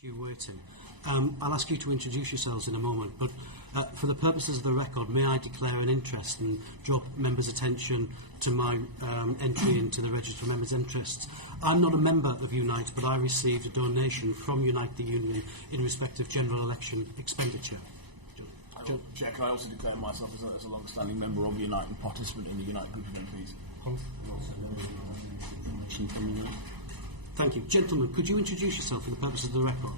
You were to. I'll ask you to introduce yourselves in a moment, but for the purposes of the record, may I declare an interest and draw members' attention to my entry into the Register of Members' Interests. I'm not a member of Unite, but I received a donation from Unite the Union in respect of general election expenditure. Chair, can I also declare myself as a long-standing member of Unite and participant in the Unite group of MPs? Thank you. Gentlemen, could you introduce yourself for the purposes of the record?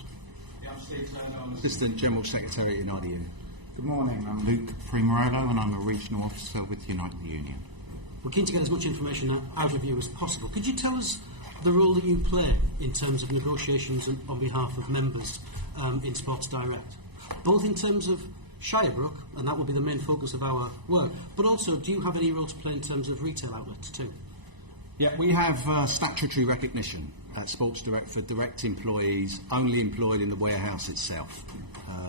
Yeah, I'm Steve Sandor, I'm Assistant General Secretary at Unite the Union. Good morning, I'm Luke Primarolo and I'm a Regional Officer with Unite the Union. We're keen to get as much information out of you as possible. Could you tell us the role that you play in terms of negotiations on behalf of members in Sports Direct? Both in terms of Shirebrook, and that will be the main focus of our work, but also do you have any role to play in terms of retail outlets too? Yeah, we have statutory recognition at Sports Direct for direct employees only employed in the warehouse itself.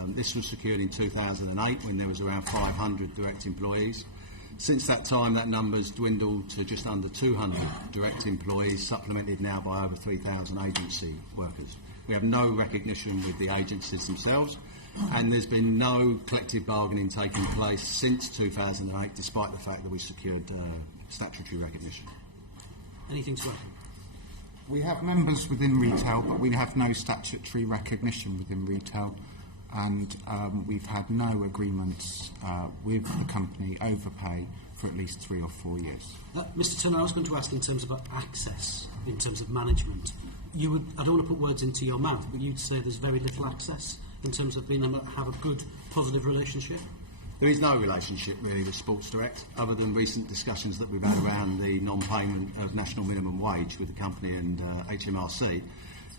This was secured in 2008 when there was around 500 direct employees. Since that time, that number's dwindled to just under 200 direct employees, supplemented now by over 3,000 agency workers. We have no recognition with the agencies themselves, and there's been no collective bargaining taking place since 2008, despite the fact that we secured statutory recognition. Anything to add? We have members within retail, but we have no statutory recognition within retail, and we've had no agreements with the company over pay for at least 3 or 4 years. Mr Turner, I was going to ask in terms of access, in terms of management. I don't want to put words into your mouth, but you'd say there's very little access in terms of being able to have a good, positive relationship? There is no relationship really with Sports Direct, other than recent discussions that we've had around the non-payment of national minimum wage with the company and HMRC.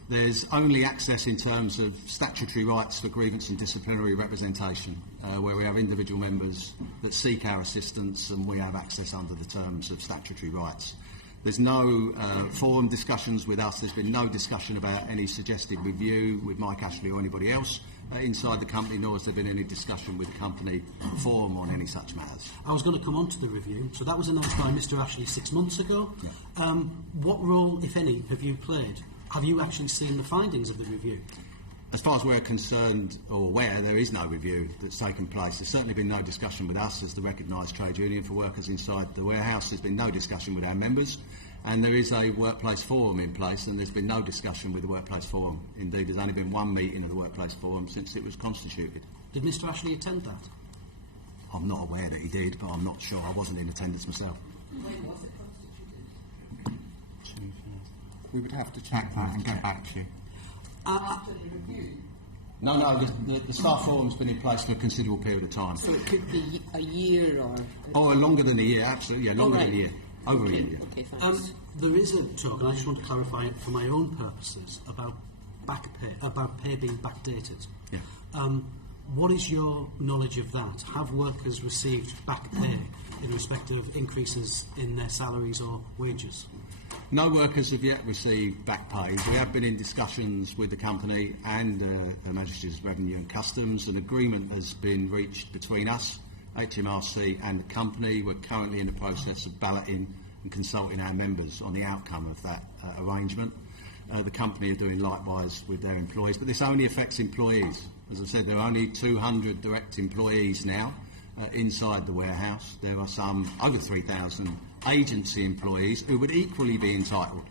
There's only access in terms of statutory rights for grievance and disciplinary representation, where we have individual members that seek our assistance and we have access under the terms of statutory rights. There's no forum discussions with us. There's been no discussion about any suggested review with Mike Ashley or anybody else inside the company, nor has there been any discussion with the company forum on any such matters. I was going to come on to the review. So that was announced by Mr Ashley 6 months ago. Yeah. What role, if any, have you played? Have you actually seen the findings of the review? As far as we're concerned or aware, there is no review that's taken place. There's certainly been no discussion with us as the recognised trade union for workers inside the warehouse. There's been no discussion with our members, and there is a workplace forum in place, and there's been no discussion with the workplace forum. Indeed, there's only been one meeting of the workplace forum since it was constituted. Did Mr Ashley attend that? I'm not aware that he did, but I'm not sure. I wasn't in attendance myself. When was it constituted? We would have to check that and get back to you. After the review? No, the staff forum's been in place for a considerable period of time. So it could be a year or... Oh, longer than a year, absolutely, yeah, longer than a year. Over a year. Okay, thanks. There is a talk, and I just want to clarify it for my own purposes, about back pay, about pay being backdated. Yeah. What is your knowledge of that? Have workers received back pay in respect of increases in their salaries or wages? No workers have yet received back pay. We have been in discussions with the company and the Magistrates of Revenue and Customs. An agreement has been reached between us, HMRC and the company. We're currently in the process of balloting and consulting our members on the outcome of that arrangement. The company are doing likewise with their employees, but this only affects employees. As I said, there are only 200 direct employees now inside the warehouse. There are some over 3,000 agency employees who would equally be entitled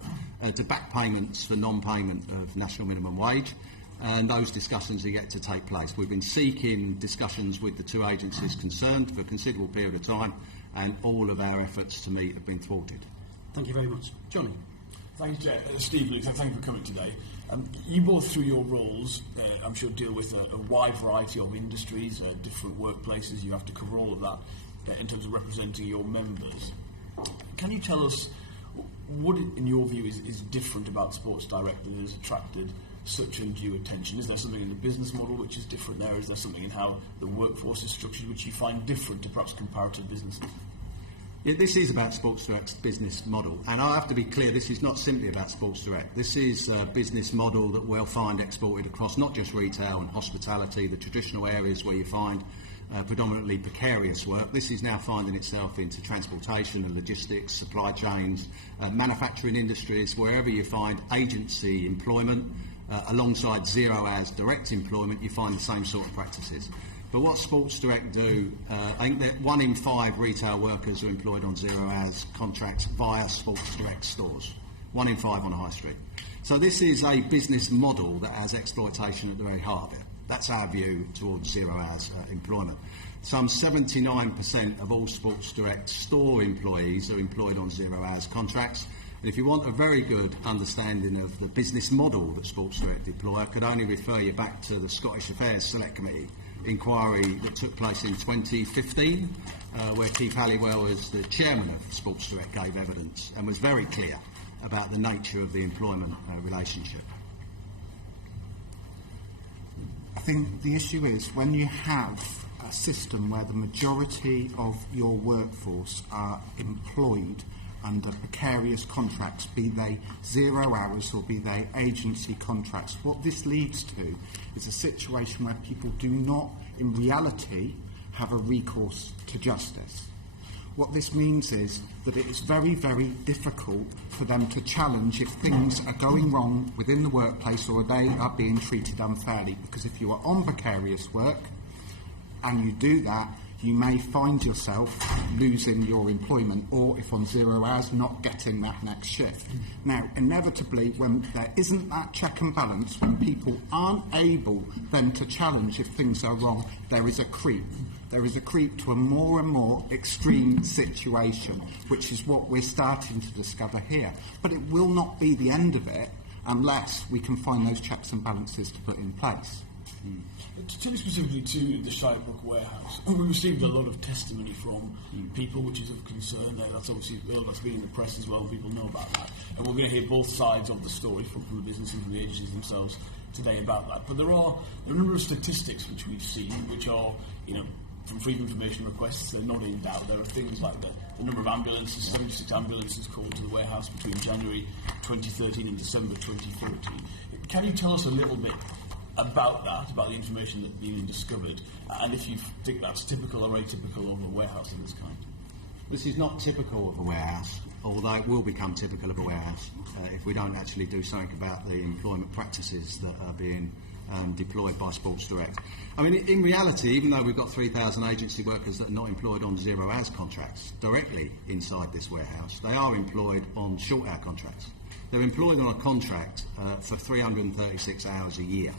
to back payments for non-payment of national minimum wage, and those discussions are yet to take place. We've been seeking discussions with the two agencies concerned for a considerable period of time, and all of our efforts to meet have been thwarted. Thank you very much. Johnny. Thank you, Chair. Steve, Luke, thank you for coming today. You both, through your roles, I'm sure deal with a wide variety of industries, different workplaces. You have to cover all of that in terms of representing your members. Can you tell us what, in your view, is different about Sports Direct that has attracted such undue attention? Is there something in the business model which is different there? Is there something in how the workforce is structured which you find different to perhaps comparative businesses? This is about Sports Direct's business model, and I have to be clear, this is not simply about Sports Direct. This is a business model that we'll find exported across not just retail and hospitality, the traditional areas where you find predominantly precarious work. This is now finding itself into transportation and logistics, supply chains, manufacturing industries, wherever you find agency employment. alongside 0 hours direct employment, you find the same sort of practices. But what Sports Direct do, I think that 1 in 5 retail workers are employed on 0 hours contracts via Sports Direct stores. 1 in 5 on high street. So this is a business model that has exploitation at the very heart of it. That's our view towards 0 hours employment. Some 79% of all Sports Direct store employees are employed on 0 hours contracts. And if you want a very good understanding of the business model that Sports Direct deploy, I could only refer you back to the Scottish Affairs Select Committee inquiry that took place in 2015, where Keith Halliwell, as the chairman of Sports Direct, gave evidence and was very clear about the nature of the employment relationship. I think the issue is when you have a system where the majority of your workforce are employed under precarious contracts, be they 0 hours or be they agency contracts, what this leads to is a situation where people do not, in reality, have a recourse to justice. What this means is that it is very, very difficult for them to challenge if things are going wrong within the workplace or they are being treated unfairly. Because if you are on precarious work and you do that, you may find yourself losing your employment, or if on 0 hours, not getting that next shift. Now, inevitably, when there isn't that check and balance, when people aren't able then to challenge if things are wrong, there is a creep. There is a creep to a more and more extreme situation, which is what we're starting to discover here. But it will not be the end of it unless we can find those checks and balances to put in place. To turn specifically to the Shirebrook warehouse, we received a lot of testimony from people, which is of concern. That's obviously that's been in the press as well. People know about that, and we're going to hear both sides of the story from the businesses and the agencies themselves today about that. But there are a number of statistics which we've seen, which are, from freedom of information requests. They're not in doubt. There are things like the number of ambulances, 76 ambulances called to the warehouse between January 2013 and December 2014. Can you tell us a little bit about that, about the information that's been discovered, and if you think that's typical or atypical of a warehouse of this kind? This is not typical of a warehouse, although it will become typical of a warehouse if we don't actually do something about the employment practices that are being deployed by Sports Direct. I mean, in reality, even though we've got 3,000 agency workers that are not employed on 0 hours contracts directly inside this warehouse, they are employed on short hour contracts. They're employed on a contract for 336 hours a year,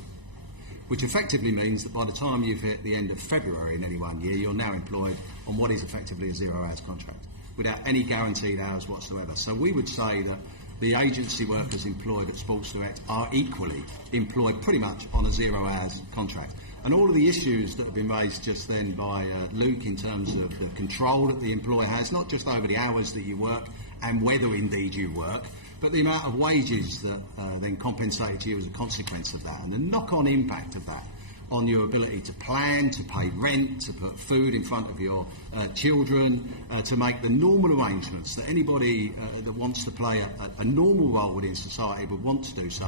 which effectively means that by the time you've hit the end of February in any one year, you're now employed on what is effectively a 0 hours contract, without any guaranteed hours whatsoever. So we would say that the agency workers employed at Sports Direct are equally employed pretty much on a 0 hours contract. And all of the issues that have been raised just then by Luke in terms of the control that the employer has, not just over the hours that you work and whether indeed you work, but the amount of wages that then compensate to you as a consequence of that, and the knock-on impact of that on your ability to plan, to pay rent, to put food in front of your children, to make the normal arrangements that anybody that wants to play a normal role within society would want to do so,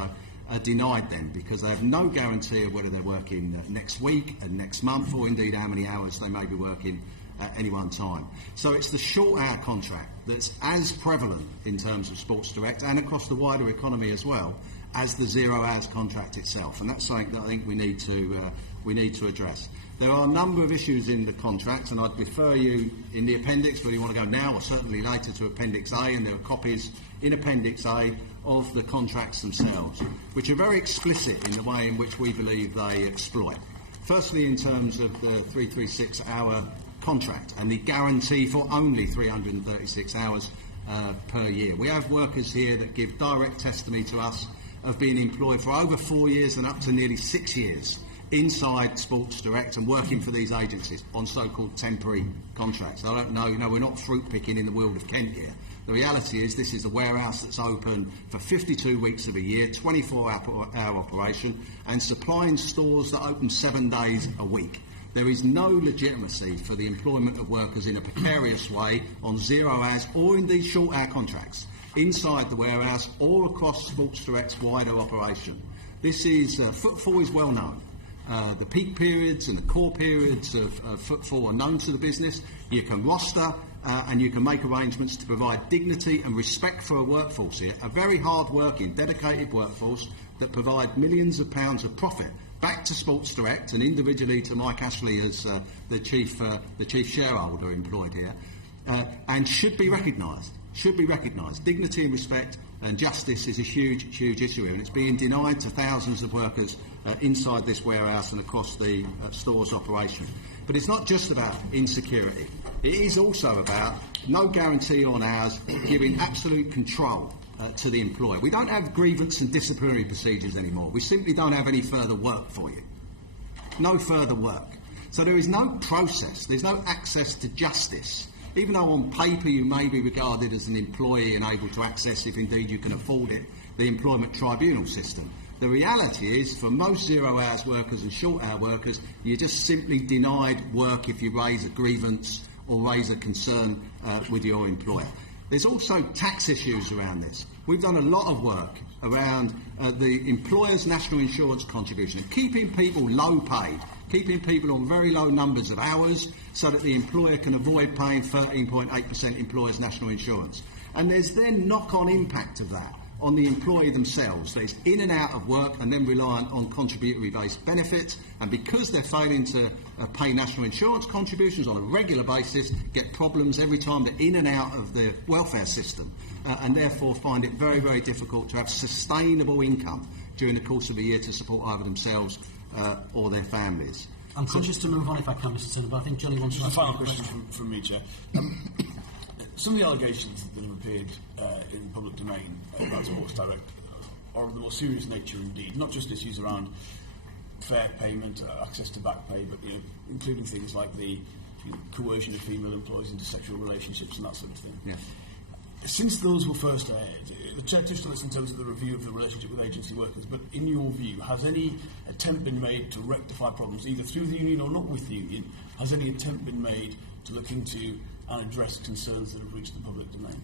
are denied them because they have no guarantee of whether they're working next week and next month, or indeed how many hours they may be working at any one time. So it's the short hour contract that's as prevalent in terms of Sports Direct and across the wider economy as well as the 0 hours contract itself, and that's something that I think we need to address. There are a number of issues in the contract, and I'd refer you in the appendix, whether you want to go now or certainly later, to Appendix A, and there are copies in Appendix A of the contracts themselves, which are very explicit in the way in which we believe they exploit. Firstly, in terms of the 336-hour contract and the guarantee for only 336 hours per year. We have workers here that give direct testimony to us of being employed for over 4 years and up to nearly 6 years inside Sports Direct and working for these agencies on so-called temporary contracts. I don't know, we're not fruit picking in the world of Kent here. The reality is this is a warehouse that's open for 52 weeks of a year, 24-hour operation, and supplying stores that open 7 days a week. There is no legitimacy for the employment of workers in a precarious way on 0 hours or indeed short hour contracts inside the warehouse or across Sports Direct's wider operation. This is, footfall is well known. The peak periods and the core periods of footfall are known to the business. You can roster and you can make arrangements to provide dignity and respect for a workforce here, a very hard-working, dedicated workforce that provide millions of pounds of profit back to Sports Direct and individually to Mike Ashley as the chief shareholder employed here, and should be recognised. Should be recognised. Dignity and respect and justice is a huge issue, and it's being denied to thousands of workers inside this warehouse and across the store's operation. But it's not just about insecurity. It is also about no guarantee on hours, giving absolute control to the employer. We don't have grievance and disciplinary procedures anymore. We simply don't have any further work for you. No further work. So there is no process. There's no access to justice. Even though on paper you may be regarded as an employee and able to access, if indeed you can afford it, the employment tribunal system. The reality is, for most 0 hours workers and short hour workers, you're just simply denied work if you raise a grievance or raise a concern with your employer. There's also tax issues around this. We've done a lot of work around the employer's national insurance contribution, keeping people low paid, keeping people on very low numbers of hours so that the employer can avoid paying 13.8% employer's national insurance. And there's then knock-on impact of that on the employee themselves. They're in and out of work and then reliant on contributory-based benefits, and because they're failing to pay national insurance contributions on a regular basis, get problems every time they're in and out of the welfare system, and therefore find it very, very difficult to have sustainable income during the course of a year to support either themselves or their families. I'm conscious to move on if I can, Mr. Turner, but I think Johnny wants to... A final question from me, Chair. Some of the allegations that have appeared in the public domain about Sports Direct are of the more serious nature indeed, not just issues around fair payment, access to back pay, but including things like the coercion of female employees into sexual relationships and that sort of thing. Yeah. Since those were first aired, the Chair touched on this in terms of the review of the relationship with agency workers, but in your view, has any attempt been made to rectify problems, either through the union or not with the union? Has any attempt been made to look into and address concerns that have reached the public domain?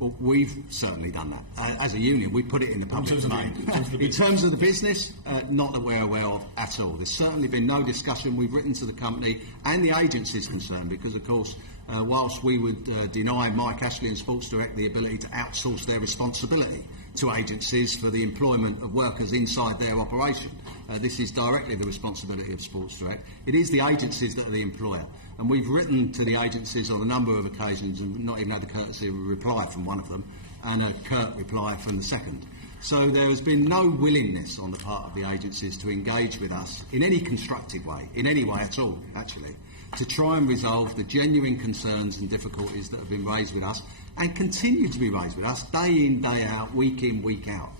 Well, we've certainly done that. As a union, we put it in the public domain. In terms of the business, not that we're aware of at all. There's certainly been no discussion. We've written to the company and the agencies concerned because, of course, whilst we would deny Mike Ashley and Sports Direct the ability to outsource their responsibility to agencies for the employment of workers inside their operation, this is directly the responsibility of Sports Direct. It is the agencies that are the employer. And we've written to the agencies on a number of occasions and not even had the courtesy of a reply from one of them and a curt reply from the second. So there has been no willingness on the part of the agencies to engage with us in any constructive way, in any way at all, actually, to try and resolve the genuine concerns and difficulties that have been raised with us and continue to be raised with us day in, day out, week in, week out.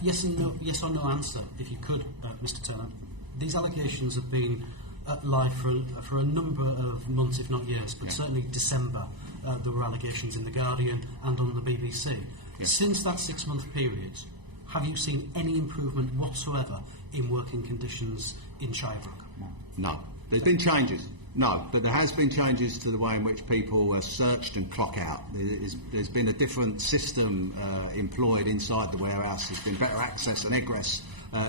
Yes or no answer, if you could, Mr. Turner. These allegations have been live for a number of months, if not years, but certainly December there were allegations in The Guardian and on the BBC. Yeah. Since that 6-month period, have you seen any improvement whatsoever in working conditions in Shirebrook? No. There's been changes. No, but there has been changes to the way in which people are searched and clock out. There's been a different system employed inside the warehouse. There's been better access and egress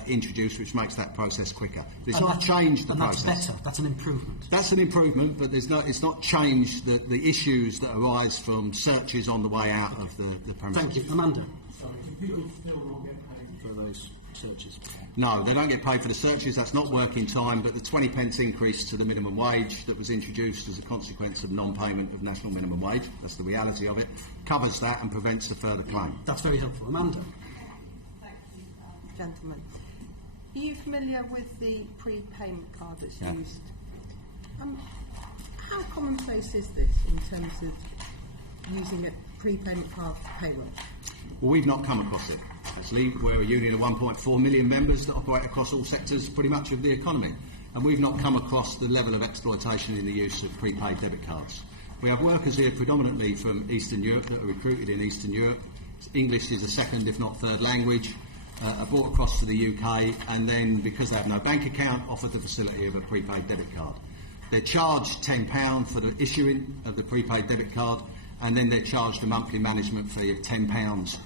introduced, which makes that process quicker. It's not changed the process. That's better. That's an improvement. That's an improvement, but it's not changed the issues that arise from searches on the way out of the premises. Thank you. Amanda. Sorry, do people still not get paid for those searches? No, they don't get paid for the searches. That's not working time, but the 20 pence increase to the minimum wage that was introduced as a consequence of non-payment of national minimum wage, that's the reality of it, covers that and prevents a further claim. That's very helpful. Amanda. Thank you, gentlemen. Are you familiar with the prepayment card that's used? How commonplace is this in terms of using a prepayment card for payroll? Well, we've not come across it. Actually, we're a union of 1.4 million members that operate across all sectors pretty much of the economy, and we've not come across the level of exploitation in the use of prepaid debit cards. We have workers here predominantly from Eastern Europe that are recruited in Eastern Europe. English is a second, if not third language, are brought across to the UK, and then, because they have no bank account, offered the facility of a prepaid debit card. They're charged £10 for the issuing of the prepaid debit card, and then they're charged a monthly management fee of £10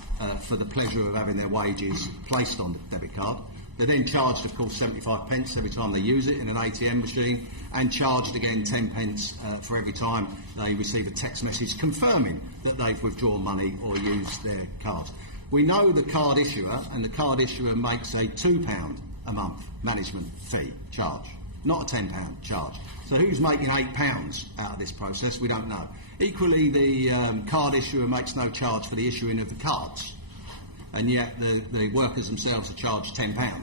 for the pleasure of having their wages placed on the debit card. They're then charged, of course, 75 pence every time they use it in an ATM machine, and charged again 10 pence for every time they receive a text message confirming that they've withdrawn money or used their cards. We know the card issuer, and the card issuer makes a £2 a month management fee charge, not a £10 charge. So who's making £8 out of this process? We don't know. Equally, the card issuer makes no charge for the issuing of the cards, and yet the workers themselves are charged £10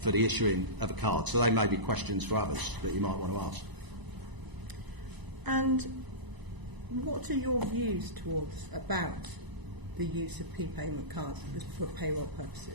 for the issuing of a card. So they may be questions for others that you might want to ask. And what are your views about the use of prepayment cards for payroll purposes?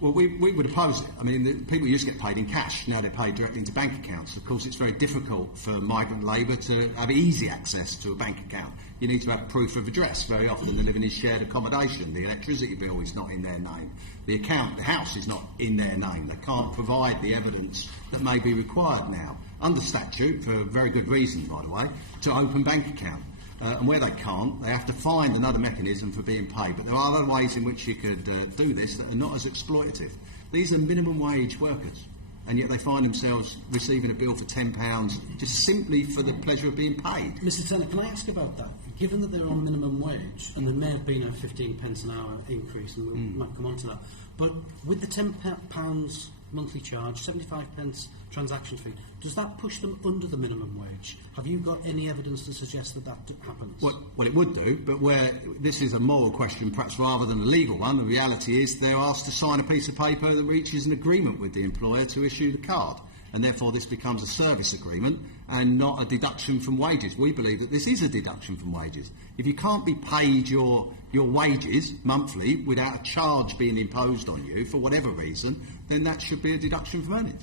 Well, we would oppose it. I mean, the people used to get paid in cash. Now they're paid directly into bank accounts. Of course, it's very difficult for migrant labour to have easy access to a bank account. You need to have proof of address. Very often they're living in shared accommodation. The electricity bill is not in their name. The house is not in their name. They can't provide the evidence that may be required now, under statute, for a very good reason, by the way, to open bank account. And where they can't, they have to find another mechanism for being paid. But there are other ways in which you could do this that are not as exploitative. These are minimum wage workers, and yet they find themselves receiving a bill for £10 just simply for the pleasure of being paid. Mr Turner, can I ask about that? Given that they're on minimum wage, and there may have been a 15 pence an hour increase, and we might come on to that, but with the £10 monthly charge, 75 pence transaction fee, does that push them under the minimum wage? Have you got any evidence to suggest that happens? Well, it would do, but where this is a moral question perhaps rather than a legal one, the reality is they're asked to sign a piece of paper that reaches an agreement with the employer to issue the card, and therefore this becomes a service agreement and not a deduction from wages. We believe that this is a deduction from wages. If you can't be paid your wages monthly without a charge being imposed on you for whatever reason, then that should be a deduction from earnings.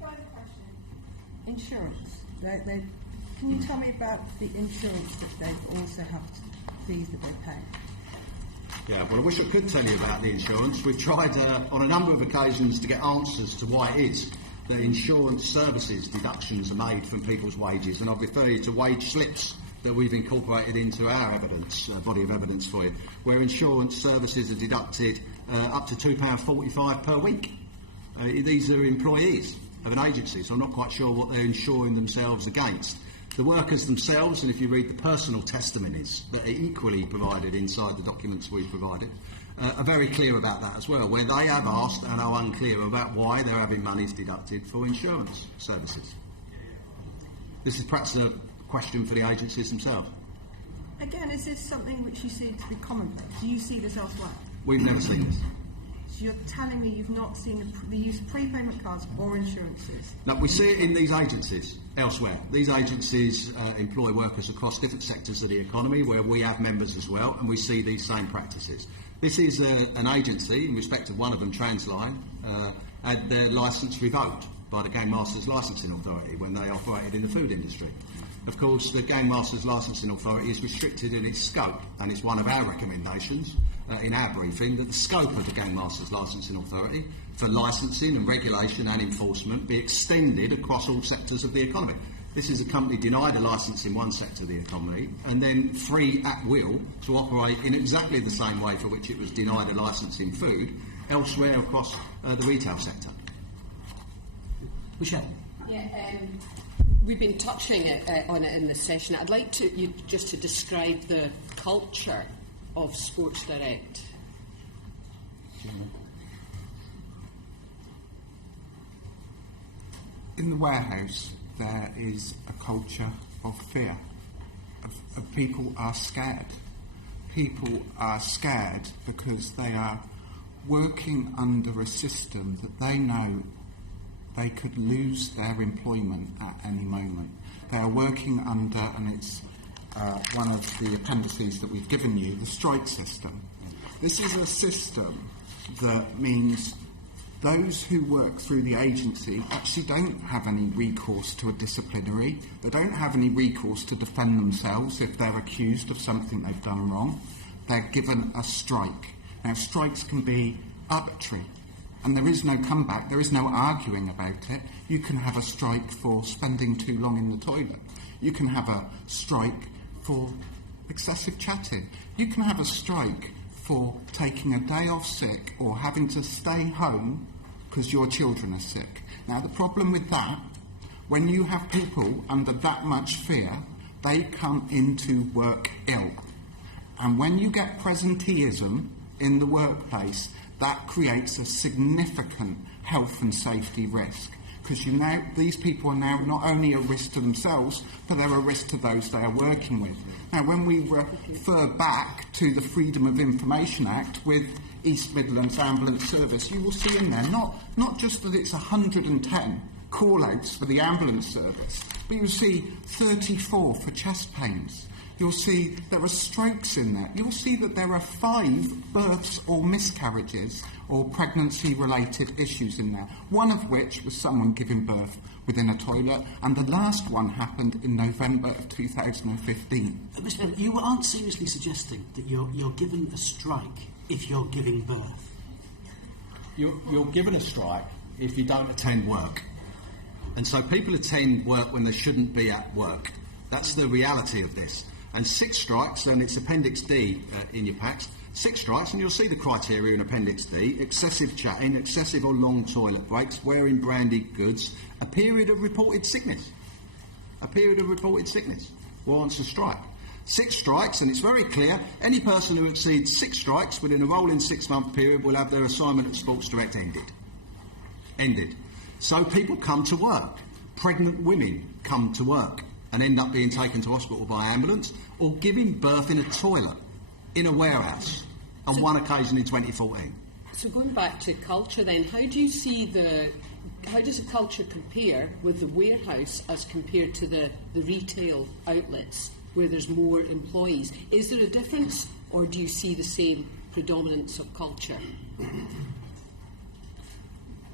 Further question. Insurance. Can you tell me about the insurance that they also have fees that they pay? Yeah, well, I wish I could tell you about the insurance. We've tried on a number of occasions to get answers to why it is that insurance services deductions are made from people's wages, and I'll refer you to wage slips that we've incorporated into our evidence, body of evidence for you, where insurance services are deducted up to £2.45 per week. These are employees of an agency, so I'm not quite sure what they're insuring themselves against. The workers themselves, and if you read the personal testimonies that are equally provided inside the documents we've provided, are very clear about that as well, where they have asked and are unclear about why they're having monies deducted for insurance services. This is perhaps a question for the agencies themselves. Again, is this something which you see to be commonplace? Do you see this elsewhere? We've never seen this. So you're telling me you've not seen the use of prepayment cards or insurances? No, we see it in these agencies elsewhere. These agencies employ workers across different sectors of the economy where we have members as well, and we see these same practices. This is an agency, in respect of one of them, Transline, had their licence revoked by the Game Masters Licensing Authority when they operated in the food industry. Of course, the Game Masters Licensing Authority is restricted in its scope, and it's one of our recommendations in our briefing that the scope of the Game Masters Licensing Authority for licensing and regulation and enforcement be extended across all sectors of the economy. This is a company denied a licence in one sector of the economy and then free at will to operate in exactly the same way for which it was denied a licence in food elsewhere across the retail sector. Michelle? Yeah, we've been touching on it in this session. I'd like you just to describe the culture of Sports Direct. In the warehouse, there is a culture of fear. Of people are scared. People are scared because they are working under a system that they know they could lose their employment at any moment. They are working under, and it's one of the appendices that we've given you, the strike system. This is a system that means those who work through the agency actually don't have any recourse to a disciplinary. They don't have any recourse to defend themselves if they're accused of something they've done wrong. They're given a strike. Now, strikes can be arbitrary, and there is no comeback, there is no arguing about it. You can have a strike for spending too long in the toilet. You can have a strike for excessive chatting. You can have a strike for taking a day off sick or having to stay home because your children are sick. Now, the problem with that, when you have people under that much fear, they come into work ill. And when you get presenteeism in the workplace, that creates a significant health and safety risk. Because these people are now not only a risk to themselves, but they're a risk to those they are working with. Now, when we refer back to the Freedom of Information Act with East Midlands Ambulance Service, you will see in there not just that it's 110 call-outs for the ambulance service, but you'll see 34 for chest pains. You'll see there are strokes in there. You'll see that there are 5 births or miscarriages or pregnancy-related issues in there, one of which was someone giving birth within a toilet, and the last one happened in November of 2015. Mr. Bennett, you aren't seriously suggesting that you're given a strike if you're giving birth? You're given a strike if you don't attend work. And so people attend work when they shouldn't be at work. That's the reality of this. And 6 strikes, and it's Appendix D in your packs, 6 strikes, and you'll see the criteria in Appendix D: excessive chatting, excessive or long toilet breaks, wearing branded goods, a period of reported sickness. A period of reported sickness warrants a strike. 6 strikes, and it's very clear, any person who exceeds 6 strikes within a rolling 6-month period will have their assignment at Sports Direct ended. So people come to work. Pregnant women come to work and end up being taken to hospital by ambulance, or giving birth in a toilet, in a warehouse, on one occasion in 2014. So going back to culture then, how does the culture compare with the warehouse as compared to the retail outlets where there's more employees? Is there a difference, or do you see the same predominance of culture?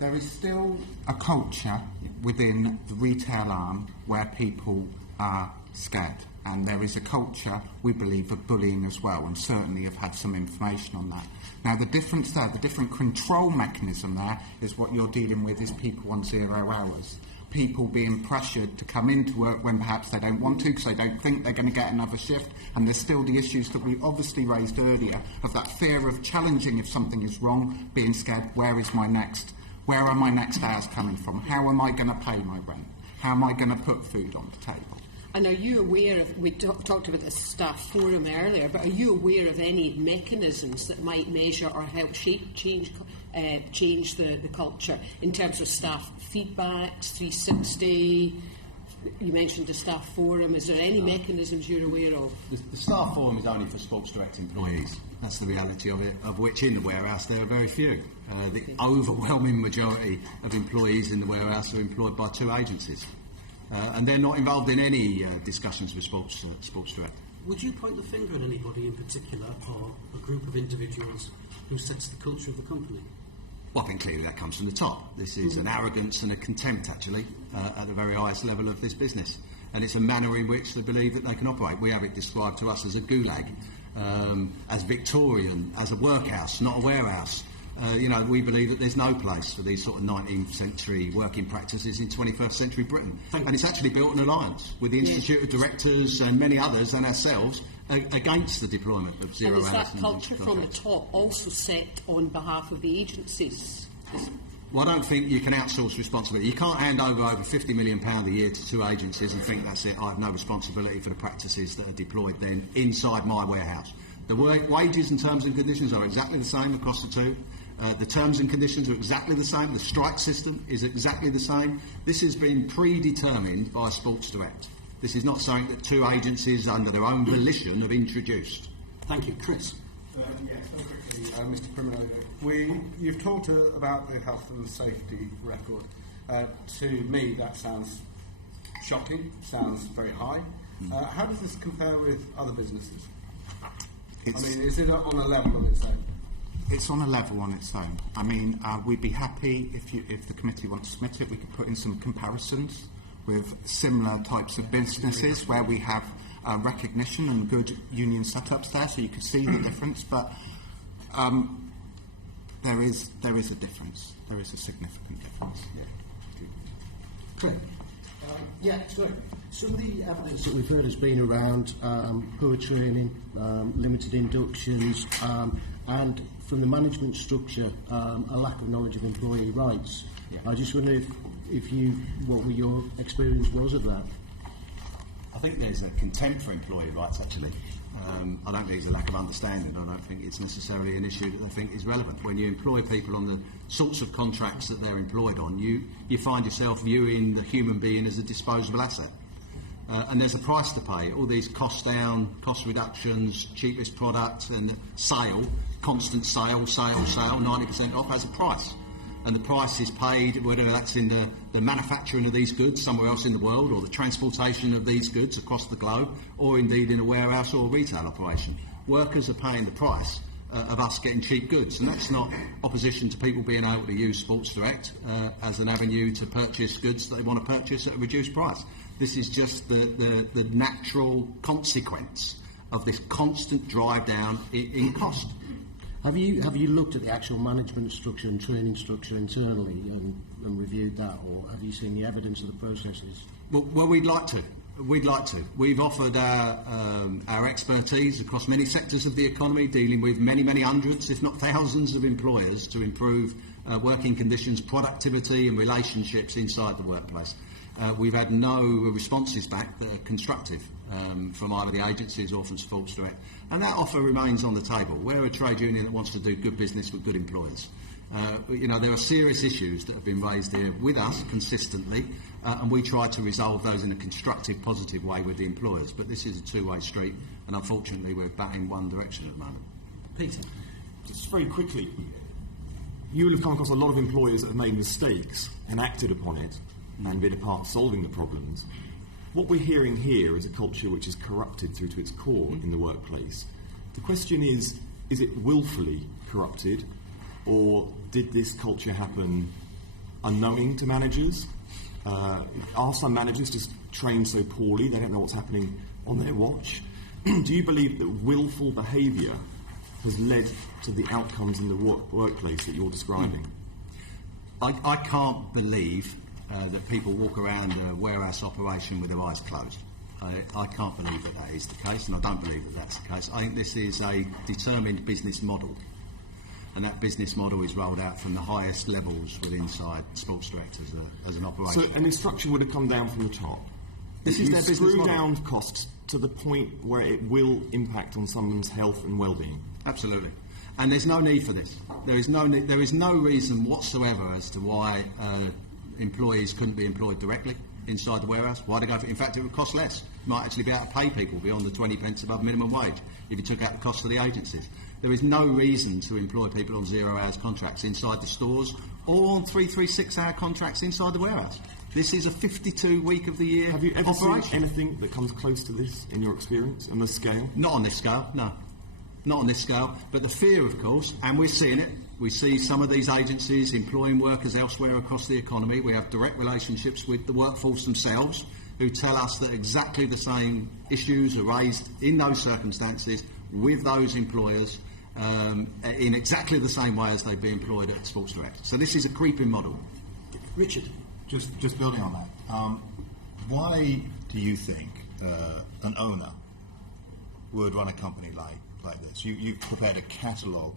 There is still a culture within the retail arm where people are scared, and there is a culture, we believe, of bullying as well, and certainly have had some information on that. Now, the difference there, the different control mechanism there, is what you're dealing with is people on 0 hours. People being pressured to come into work when perhaps they don't want to because they don't think they're going to get another shift, and there's still the issues that we obviously raised earlier of that fear of challenging if something is wrong, being scared, where are my next hours coming from? How am I going to pay my rent? How am I going to put food on the table? And are you aware of, we talked about the staff forum earlier, but are you aware of any mechanisms that might measure or help change the culture in terms of staff feedbacks, 360? You mentioned the staff forum. Is there any mechanisms you're aware of? The staff forum is only for Sports Direct employees. That's the reality of it, of which in the warehouse there are very few. The overwhelming majority of employees in the warehouse are employed by 2 agencies. And they're not involved in any discussions with Sports Direct. Would you point the finger at anybody in particular, or a group of individuals who sets the culture of the company? Well, I think clearly that comes from the top. This is an arrogance and a contempt, actually, at the very highest level of this business. And it's a manner in which they believe that they can operate. We have it described to us as a gulag, as Victorian, as a workhouse, not a warehouse. We believe that there's no place for these sort of 19th century working practices in 21st century Britain. And it's actually built an alliance with the Institute of Directors and many others and ourselves against the deployment of 0 hours. And is that culture from the top also set on behalf of the agencies? Well, I don't think you can outsource responsibility. You can't hand over £50 million a year to 2 agencies and think that's it. I have no responsibility for the practices that are deployed then inside my warehouse. The wages and terms and conditions are exactly the same across the 2. The terms and conditions are exactly the same. The strike system is exactly the same. This has been predetermined by Sports Direct. This is not something that 2 agencies under their own volition have introduced. Thank you. Chris? Yes, very quickly, Mr. Primarolo. You've talked about the health and safety record. To me, that sounds shocking, sounds very high. How does this compare with other businesses? Is it on a level on its own? It's on a level on its own. We'd be happy if the committee wants to submit it. We could put in some comparisons with similar types of businesses where we have recognition and good union setups there, so you could see the difference. But there is a difference. There is a significant difference. Craig? So some of the evidence that we've heard has been around poor training, limited inductions, and from the management structure, a lack of knowledge of employee rights. I just wonder what your experience was of that? I think there's a contempt for employee rights, actually. I don't think it's a lack of understanding. I don't think it's necessarily an issue that I think is relevant. When you employ people on the sorts of contracts that they're employed on, you find yourself viewing the human being as a disposable asset. And there's a price to pay. All these cost down, cost reductions, cheapest product, and sale, constant sale, 90% off has a price. And the price is paid, whether that's in the manufacturing of these goods somewhere else in the world, or the transportation of these goods across the globe, or indeed in a warehouse or a retail operation. Workers are paying the price of us getting cheap goods, and that's not opposition to people being able to use Sports Direct as an avenue to purchase goods that they want to purchase at a reduced price. This is just the natural consequence of this constant drive down in cost. Have you looked at the actual management structure and training structure internally and reviewed that, or have you seen the evidence of the processes? Well, we'd like to. We've offered our expertise across many sectors of the economy, dealing with many hundreds, if not thousands, of employers to improve working conditions, productivity and relationships inside the workplace. We've had no responses back that are constructive from either the agencies or from Sports Direct. And that offer remains on the table. We're a trade union that wants to do good business with good employers. There are serious issues that have been raised here with us consistently, and we try to resolve those in a constructive, positive way with the employers. But this is a two-way street, and unfortunately we're batting one direction at the moment. Peter? Just very quickly, you will have come across a lot of employers that have made mistakes and acted upon it and been a part of solving the problems. What we're hearing here is a culture which is corrupted through to its core in the workplace. The question is it willfully corrupted, or did this culture happen unknowing to managers? Are some managers just trained so poorly they don't know what's happening on their watch? Do you believe that willful behaviour has led to the outcomes in the workplace that you're describing? I can't believe that people walk around a warehouse operation with their eyes closed. I can't believe that is the case, and I don't believe that that's the case. I think this is a determined business model, and that business model is rolled out from the highest levels within inside Sports Direct as an operation. So an instruction would have come down from the top. This is their business screw model. Down costs to the point where it will impact on someone's health and well-being. Absolutely. And there's no need for this. There is no reason whatsoever as to why employees couldn't be employed directly inside the warehouse. Why they go for? In fact, it would cost less. You might actually be able to pay people beyond the 20 pence above minimum wage if you took out the cost of the agencies. There is no reason to employ people on 0 hours contracts inside the stores or on 3-3-6 hour contracts inside the warehouse. This is a 52-week of the year Have you ever operation. seen anything that comes close to this in your experience, on this scale? Not on this scale, no. Not on this scale. But the fear, of course, and we're seeing it, we see some of these agencies employing workers elsewhere across the economy. We have direct relationships with the workforce themselves who tell us that exactly the same issues are raised in those circumstances with those employers in exactly the same way as they'd be employed at Sports Direct. So this is a creeping model. Richard? Just building on that, why do you think an owner would run a company like this? You've prepared a catalogue,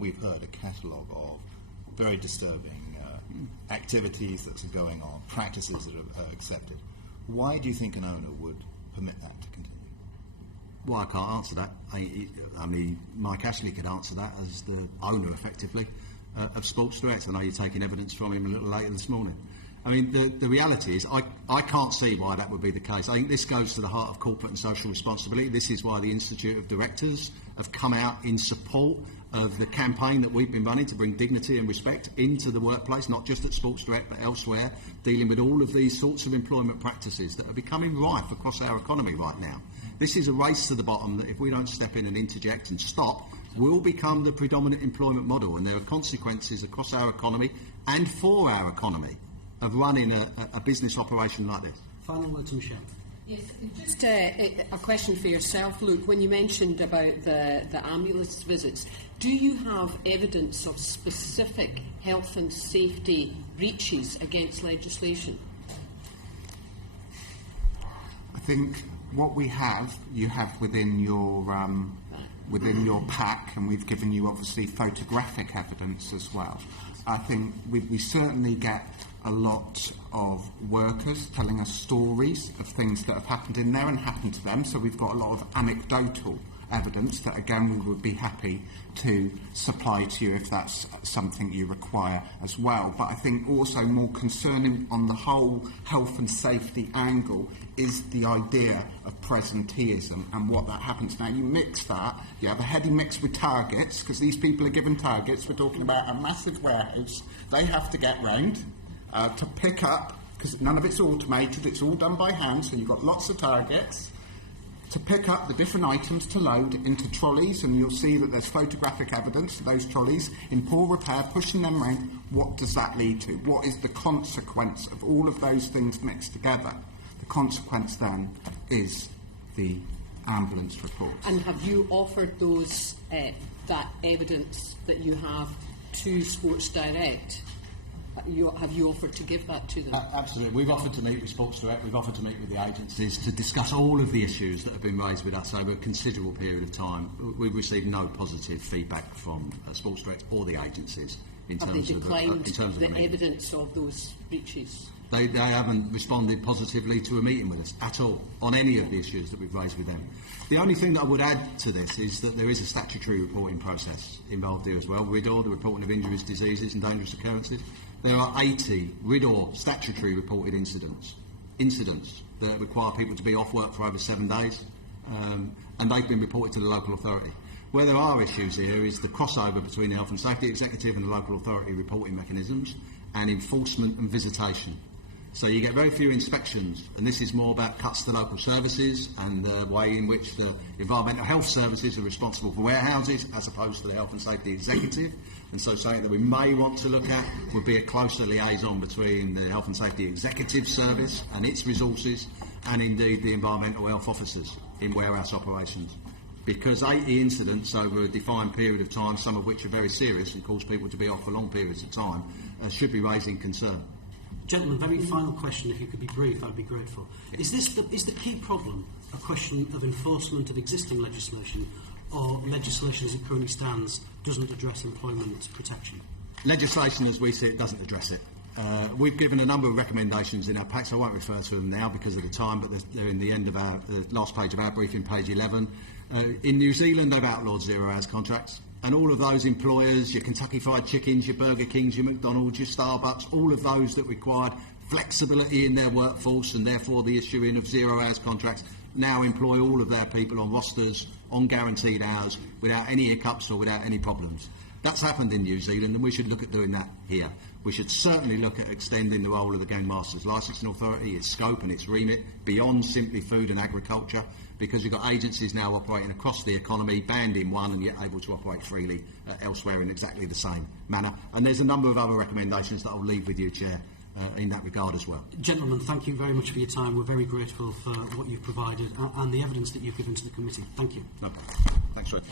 we've heard a catalogue of very disturbing activities that are going on, practices that are accepted. Why do you think an owner would permit that to continue? Well, I can't answer that. I mean, Mike Ashley could answer that as the owner, effectively, of Sports Direct. I know you're taking evidence from him a little later this morning. I mean, the reality is I can't see why that would be the case. I think this goes to the heart of corporate and social responsibility. This is why the Institute of Directors have come out in support of the campaign that we've been running to bring dignity and respect into the workplace, not just at Sports Direct but elsewhere, dealing with all of these sorts of employment practices that are becoming rife across our economy right now. This is a race to the bottom that if we don't step in and interject and stop, will become the predominant employment model, and there are consequences across our economy and for our economy of running a business operation like this. Final word to Michelle. Yes, just a question for yourself, Luke. When you mentioned about the ambulance visits, do you have evidence of specific health and safety breaches against legislation? I think what we have, you have within your pack, and we've given you obviously photographic evidence as well. I think we certainly get a lot of workers telling us stories of things that have happened in there and happened to them, so we've got a lot of anecdotal evidence that, again, we would be happy to supply to you if that's something you require as well. But I think also more concerning on the whole health and safety angle is the idea of presenteeism and what that happens. Now, you mix that, you have a heading mix with targets, because these people are given targets. We're talking about a massive warehouse. They have to get round to pick up, because none of it's automated, it's all done by hand, so you've got lots of targets, to pick up the different items to load into trolleys, and you'll see that there's photographic evidence of those trolleys in poor repair, pushing them around. What does that lead to? What is the consequence of all of those things mixed together? The consequence then is the ambulance report. And have you offered those that evidence that you have to Sports Direct? Have you offered to give that to them? Absolutely. We've offered to meet with Sports Direct, we've offered to meet with the agencies to discuss all of the issues that have been raised with us over a considerable period of time. We've received no positive feedback from Sports Direct or the agencies in have terms they declined of the evidence of those breaches? They haven't responded positively to a meeting with us at all on any of the issues that we've raised with them. The only thing that I would add to this is that there is a statutory reporting process involved here as well. RIDOR, the reporting of injuries, diseases and dangerous occurrences. There are 80 RIDOR statutory reported incidents that require people to be off work for over 7 days, and they've been reported to the local authority. Where there are issues here is the crossover between the Health and Safety Executive and the local authority reporting mechanisms and enforcement and visitation. So you get very few inspections, and this is more about cuts to local services and the way in which the environmental health services are responsible for warehouses as opposed to the Health and Safety Executive. And so something that we may want to look at would be a closer liaison between the Health and Safety Executive Service and its resources and indeed the environmental health officers in warehouse operations. Because 80 incidents over a defined period of time, some of which are very serious and cause people to be off for long periods of time, should be raising concern. Gentlemen, very final question. If you could be brief, I'd be grateful. Is the key problem a question of enforcement of existing legislation, or legislation as it currently stands doesn't address employment protection? Legislation, as we see it, doesn't address it. We've given a number of recommendations in our pack, so I won't refer to them now because of the time, but they're in the end of the last page of our briefing, page 11. In New Zealand, they've outlawed zero-hours contracts. And all of those employers, your Kentucky Fried Chickens, your Burger Kings, your McDonald's, your Starbucks, all of those that required flexibility in their workforce and therefore the issuing of zero-hours contracts, now employ all of their people on rosters, on guaranteed hours, without any hiccups or without any problems. That's happened in New Zealand, and we should look at doing that here. We should certainly look at extending the role of the Game Masters Licensing Authority, its scope and its remit, beyond simply food and agriculture, because you've got agencies now operating across the economy, banned in one and yet able to operate freely elsewhere in exactly the same manner. And there's a number of other recommendations that I'll leave with you, Chair, in that regard as well. Gentlemen, thank you very much for your time. We're very grateful for what you've provided and the evidence that you've given to the committee. Thank you. No, thanks, Rick.